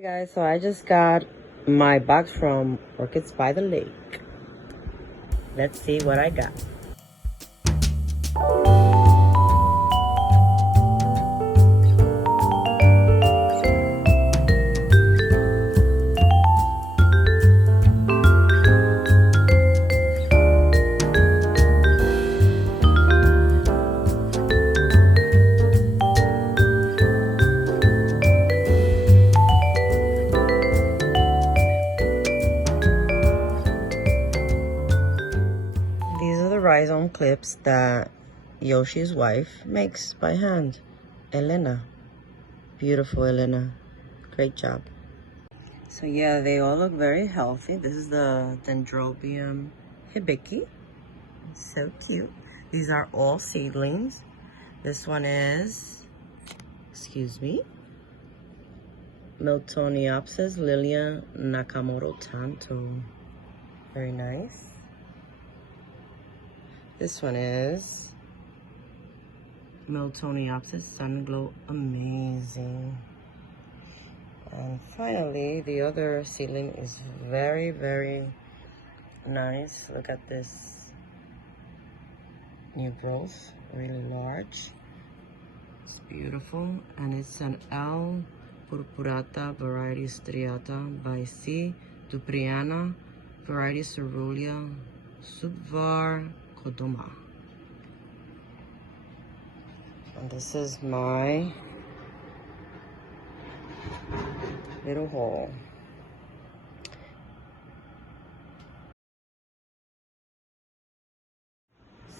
Hi guys, so I just got my box from Orchids by the Lake. Let's see what I got. These are the rhizome clips that Yoshi's wife makes by hand. Elena. Beautiful, Elena. Great job. So yeah, they all look very healthy. This is the Dendrobium hibiki. So cute. These are all seedlings. This one is, excuse me, Miltoniopsis Lilia Nakamoto Tanto. Very nice. This one is Miltoniopsis Sunglow Amazing. And finally, the other seedling is very, very nice. Look at this new growth, really large. It's beautiful, and it's an L. Purpurata variety striata by C. Dupriana variety Cerulean subvar Kodoma. And this is my little haul.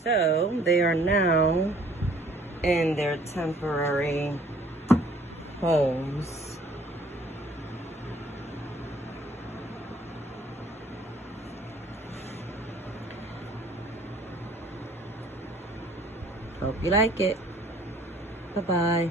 So they are now in their temporary homes. Hope you like it. Bye-bye.